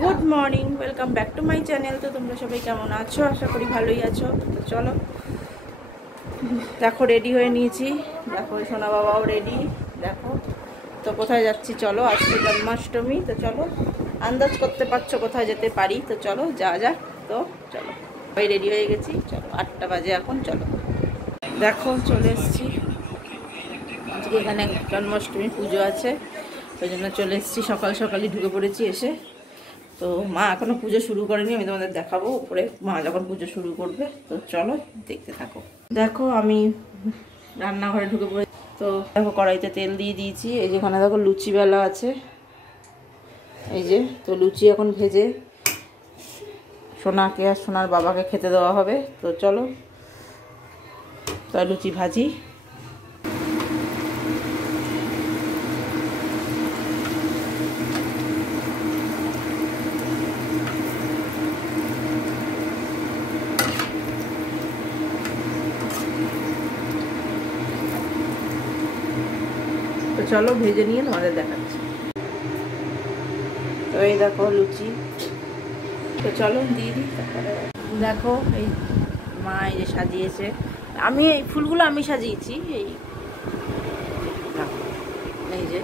Good morning, welcome back to my channel. তো তোমরা সবাই কেমন আছো? আশা করি ভালোই আছো। তো চলো, দেখো রেডি হয়ে নিয়েছি। দেখো সোনা বাবাও রেডি। দেখো তো কোথায় যাচ্ছি, চলো। আজকে জন্মাষ্টমী, তো চলো আন্দাজ করতে পারছো কোথায় যেতে পারি। তো চলো যা যাক। তো চলো, সবাই রেডি হয়ে গেছি। চলো 8টা বাজে এখন। চলো দেখো চলে এসেছি। আজকে এখানে জন্মাষ্টমী পুজো আছে, ওই জন্য চলে এসেছি। সকাল সকালই ঢুকে পড়েছি এসে। তো মা এখনও পুজো শুরু করেনি, আমি তোমাদের দেখাবো উপরে মা যখন পুজো শুরু করবে। তো চলো দেখতে থাকো। দেখো আমি রান্নাঘরে ঢুকে পড়ে। তো দেখো কড়াইতে তেল দিয়ে দিয়েছি। এই যেখানে দেখো লুচি বেলা আছে, এই যে। তো লুচি এখন ভেজে সোনাকে আর সোনার বাবাকে খেতে দেওয়া হবে। তো চলো তো লুচি ভাজি। তো চলো ভেজে নিয়ে তোমাদের দেখাচ্ছি। তো এই দেখো লুচি। তো চলো দিয়ে দিই। তারপরে দেখো এই মা এই যে সাজিয়েছে। আমি এই ফুলগুলো আমি সাজিয়েছি। এই যে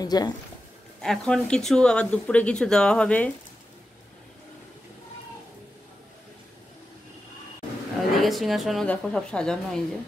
এই যে এখন কিছু, আবার দুপুরে কিছু দেওয়া হবে। ওইদিকে সিংহাসনও দেখো সব সাজানো। এই যে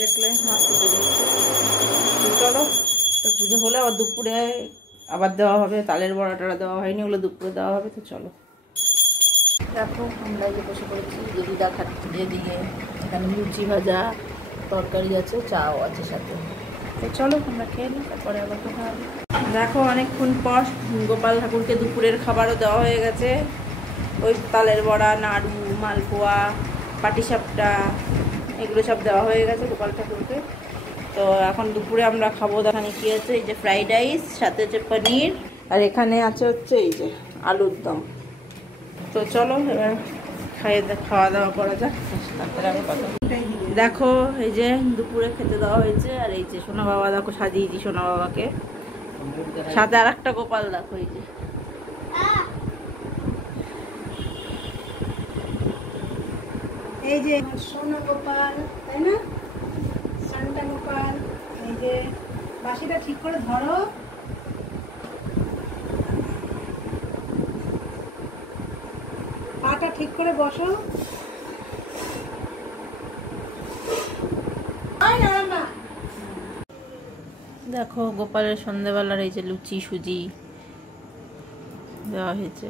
দেখলে মা পুজো দিচ্ছে। তো চলো, তো পুজো হলে আবার দুপুরে আবার দেওয়া হবে। তালের বড়াটা দেওয়া হয়নি, ওগুলো দুপুরে দেওয়া হবে। তো চলো দেখো আমরা যে বসে পড়েছি। দিদিদা খাচ্ছি যেদিকে, এখানে লুচি ভাজা তরকারি আছে, চাও আছে সাথে। তো চলো আমরা খেয়ে নিই, তারপরে আবার কথা হবে। দেখো অনেকক্ষণ পর গোপাল ঠাকুরকে দুপুরের খাবারও দেওয়া হয়ে গেছে। ওই তালের বড়া, নাড়ু, মালপোয়া, পাটিসাপটা, এগুলো সব দেওয়া হয়ে গেছে গোপাল ঠাকুরকে। তো এখন দুপুরে আমরা খাবো। এখানে কি আছে, এই যে ফ্রাইড রাইস, সাথে হচ্ছে পনির, আর এখানে আছে হচ্ছে এই যে আলুর দম। তো চলো এবার খাওয়া দাওয়া করা যাক, তারপরে আবার কথা। দেখো এই যে দুপুরে খেতে দেওয়া হয়েছে। আর এই যে সোনা বাবা দেখো সাজিয়েছি সোনা বাবাকে, সাথে আর একটা গোপাল দেখো। এই যে সোনা গোপাল, তাই না? সান্টা গোপাল। এই যে বাঁশিটা ঠিক করে ধরো। পাটা ঠিক করে বসো। দেখো গোপালের সন্ধ্যাবেলার এই যে লুচি সুজি দেওয়া হয়েছে।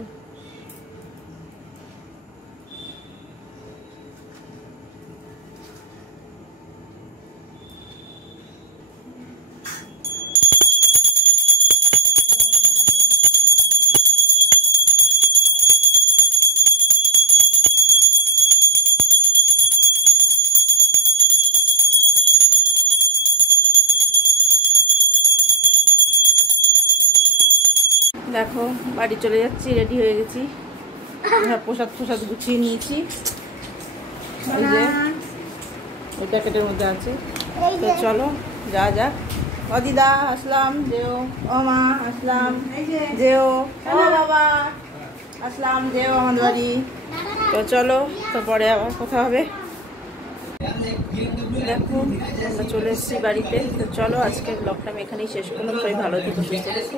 দেখো বাড়ি চলে যাচ্ছি, রেডি হয়ে গেছি, প্রসাদ প্রসাদ গুছিয়ে নিয়েছি, ওই যে ওই প্যাকেটের মধ্যে আছে। তো চলো যা যাক। ও দিদা আসলাম, যেও। ও মা আসলাম, যেও। ও বাবা আসলাম, যেও আমাদের বাড়ি। তো চলো, তো পরে আবার কথা হবে। দেখো আমরা চলে এসেছি বাড়িতে। তো চলো আজকের ব্লগটা আমি এখানেই শেষ করলাম। সবাই ভালো থেকো, সুস্থ থেকো।